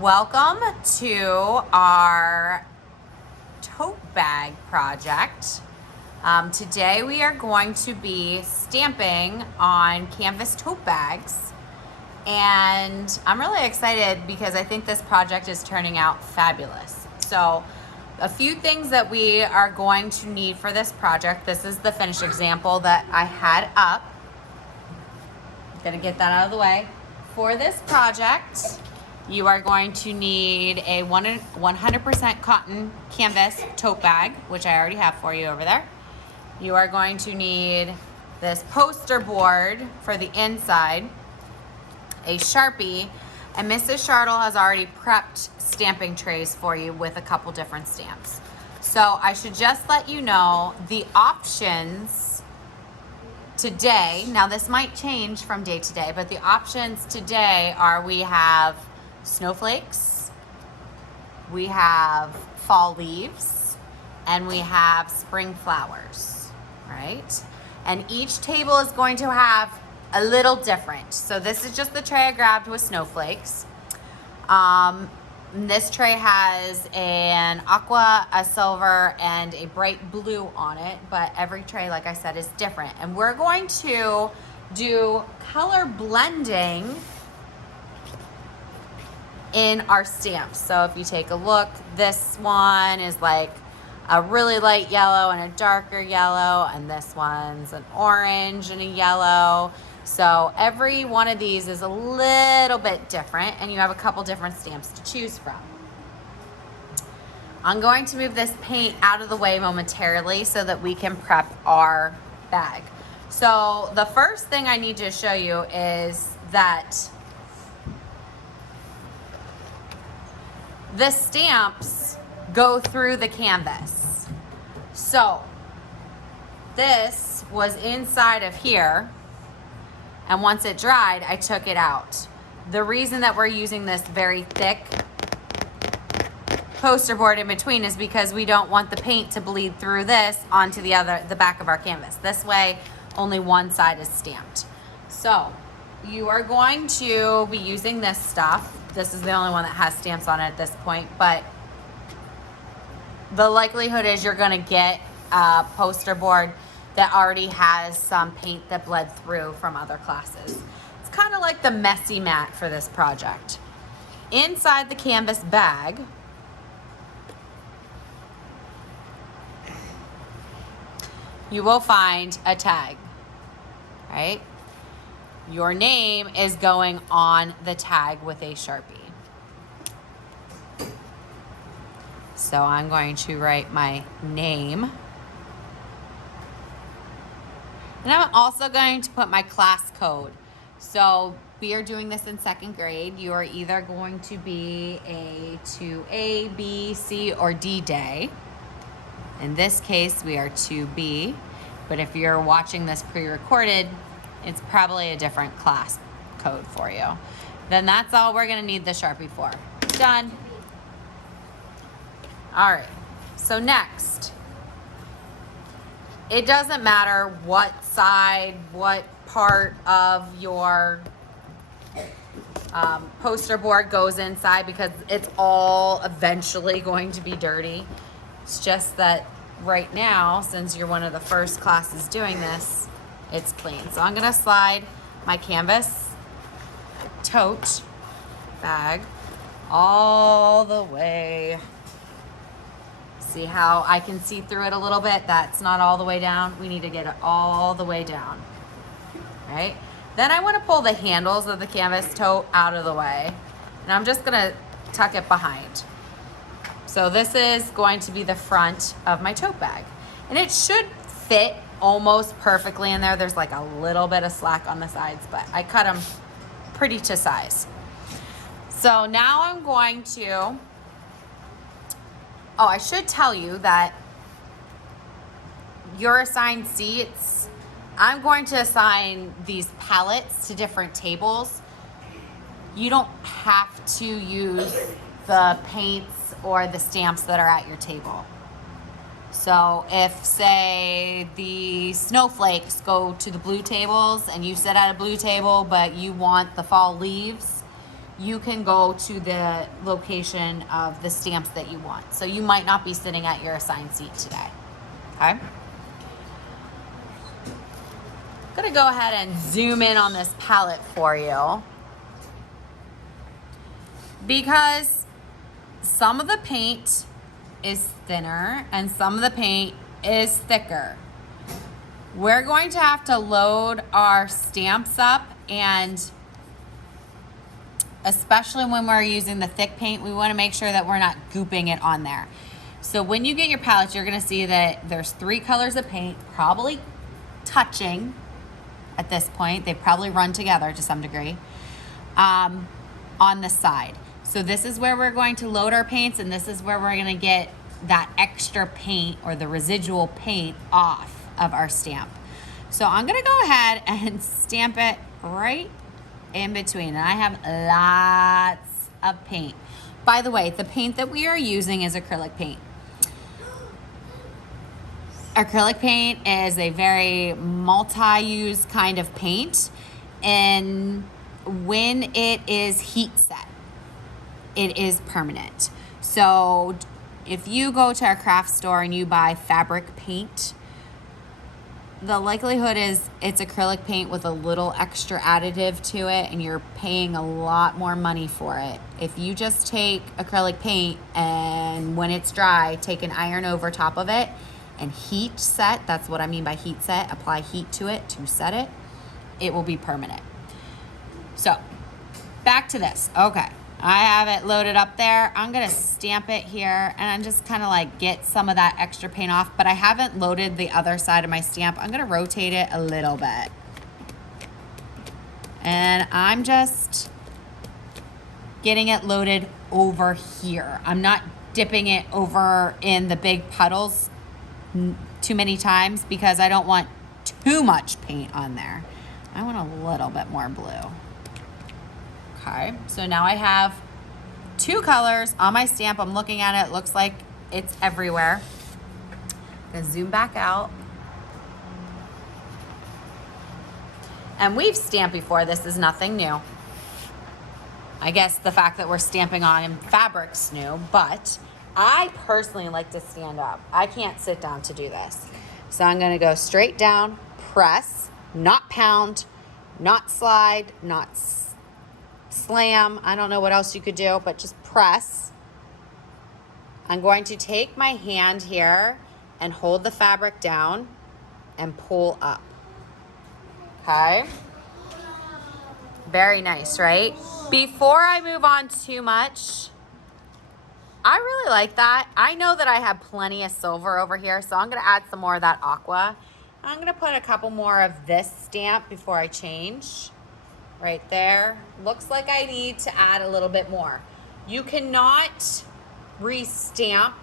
Welcome to our tote bag project. Today we are going to be stamping on canvas tote bags, and I'm really excited because I think this project is turning out fabulous. So a few things that we are going to need for this project. This is the finished example that I had up. I'm gonna get that out of the way. For this project, you are going to need a 100% cotton canvas tote bag, which I already have for you over there. You are going to need this poster board for the inside, a Sharpie, and Mrs. Shartle has already prepped stamping trays for you with a couple different stamps. So I should just let you know the options today. Now this might change from day to day, but the options today are we have snowflakes, we have fall leaves, and we have spring flowers, right? And each table is going to have a little different. So this is just the tray I grabbed with snowflakes. This tray has an aqua, a silver, and a bright blue on it, but every tray, like I said, is different. And we're going to do color blending in our stamps. So if you take a look, this one is like a really light yellow and a darker yellow, and this one's an orange and a yellow. So every one of these is a little bit different, and you have a couple different stamps to choose from. I'm going to move this paint out of the way momentarily so that we can prep our bag. So the first thing I need to show you is that the stamps go through the canvas. So this was inside of here, and once it dried, I took it out. The reason that we're using this very thick poster board in between is because we don't want the paint to bleed through this onto the back of our canvas. This way, only one side is stamped. So you are going to be using this stuff. This is the only one that has stamps on it at this point, but the likelihood is you're gonna get a poster board that already has some paint that bled through from other classes. It's kind of like the messy mat for this project. Inside the canvas bag, you will find a tag, right? Your name is going on the tag with a Sharpie. So I'm going to write my name. And I'm also going to put my class code. So we are doing this in second grade. You are either going to be to A, B, C, or D day. In this case, we are 2B. But if you're watching this pre-recorded, it's probably a different class code for you. Then that's all we're gonna need the Sharpie for. Done. All right, so next, it doesn't matter what side, what part of your poster board goes inside, because it's all eventually going to be dirty. It's just that right now, since you're one of the first classes doing this, it's clean. So I'm gonna slide my canvas tote bag all the way. See how I can see through it a little bit? That's not all the way down. We need to get it all the way down, right? Then I wanna pull the handles of the canvas tote out of the way, and I'm just gonna tuck it behind. So this is going to be the front of my tote bag, and it should fit almost perfectly in there. There's like a little bit of slack on the sides, but I cut them pretty to size. So now I'm going to, I should tell you that your assigned seats, I'm going to assign these palettes to different tables. You don't have to use the paints or the stamps that are at your table. So if, say, the snowflakes go to the blue tables and you sit at a blue table, but you want the fall leaves, you can go to the location of the stamps that you want. So you might not be sitting at your assigned seat today. Okay? I'm gonna go ahead and zoom in on this palette for you, because some of the paint is thinner and some of the paint is thicker. We're going to have to load our stamps up, and especially when we're using the thick paint, we want to make sure that we're not gooping it on there. So when you get your palettes, you're going to see that there's 3 colors of paint, probably touching at this point. They probably run together to some degree on the side. So this is where we're going to load our paints, and this is where we're going to get that extra paint or the residual paint off of our stamp. So I'm going to go ahead and stamp it right in between. And I have lots of paint. By the way, the paint that we are using is acrylic paint. Acrylic paint is a very multi-use kind of paint, and when it is heat set, it is permanent. So if you go to our craft store and you buy fabric paint, the likelihood is it's acrylic paint with a little extra additive to it, and you're paying a lot more money for it. If you just take acrylic paint and when it's dry, take an iron over top of it and heat set, that's what I mean by heat set, apply heat to it to set it, it will be permanent. So back to this. Okay, I have it loaded up there. I'm gonna stamp it here, and I'm just kind of like get some of that extra paint off, but I haven't loaded the other side of my stamp. I'm gonna rotate it a little bit. And I'm just getting it loaded over here. I'm not dipping it over in the big puddles too many times because I don't want too much paint on there. I want a little bit more blue. Okay, so now I have 2 colors on my stamp. I'm looking at it. It looks like it's everywhere. I'm gonna zoom back out. And we've stamped before. This is nothing new. I guess the fact that we're stamping on fabric's new, but I personally like to stand up. I can't sit down to do this. So I'm gonna go straight down, press, not pound, not slide, not slam. I don't know what else you could do, but just press. I'm going to take my hand here and hold the fabric down and pull up. Okay. Very nice, right? Before I move on too much, I really like that. I know that I have plenty of silver over here, so I'm gonna add some more of that aqua. I'm gonna put a couple more of this stamp before I change. Right there. Looks like I need to add a little bit more. You cannot re-stamp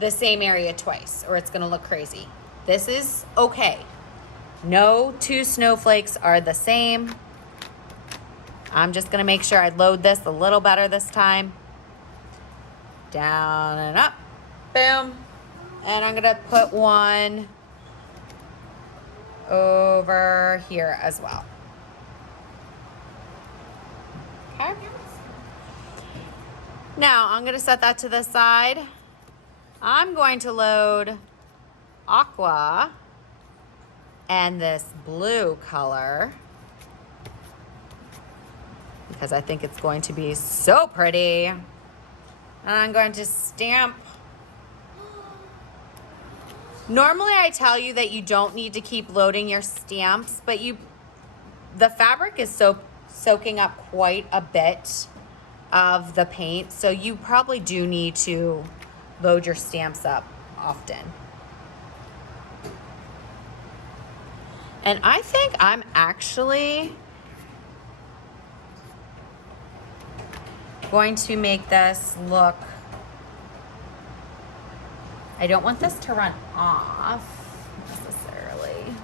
the same area twice or it's gonna look crazy. This is okay. No 2 snowflakes are the same. I'm just gonna make sure I load this a little better this time. Down and up, boom. And I'm gonna put one over here as well. Okay. Now I'm gonna set that to the side. I'm going to load aqua and this blue color because I think it's going to be so pretty. And I'm going to stamp. Normally I tell you that you don't need to keep loading your stamps, but the fabric is soaking up quite a bit of the paint, so you probably do need to load your stamps up often. And I think I'm actually going to make this look, I don't want this to run off necessarily.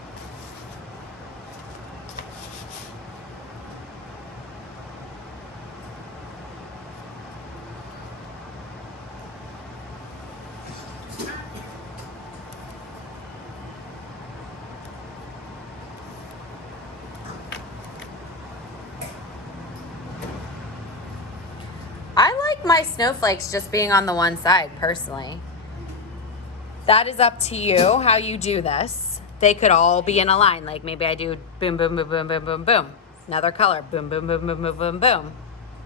my snowflakes just being on the one side, personally. That is up to you how you do this. They could all be in a line. Like maybe I do boom, boom, boom, boom, boom, boom, boom. Another color, boom, boom, boom, boom, boom, boom, boom.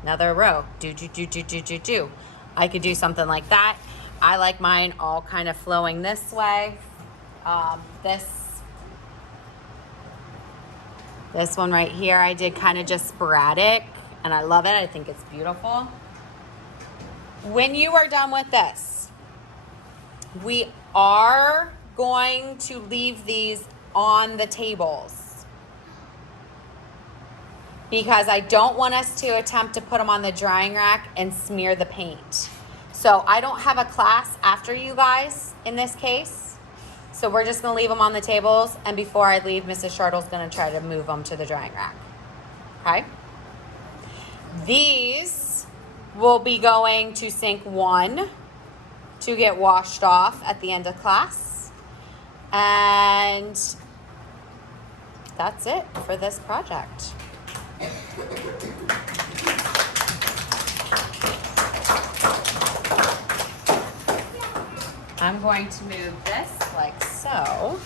Another row, do, do, do, do, do, do, do. I could do something like that. I like mine all kind of flowing this way. This one right here, I did kind of just sporadic, and I love it. I think it's beautiful. When you are done with this, we are going to leave these on the tables because I don't want us to attempt to put them on the drying rack and smear the paint. So I don't have a class after you guys in this case. So we're just gonna leave them on the tables, and before I leave, Mrs. Shartle's gonna try to move them to the drying rack, okay? These will be going to sink 1 to get washed off at the end of class. And that's it for this project. I'm going to move this like so.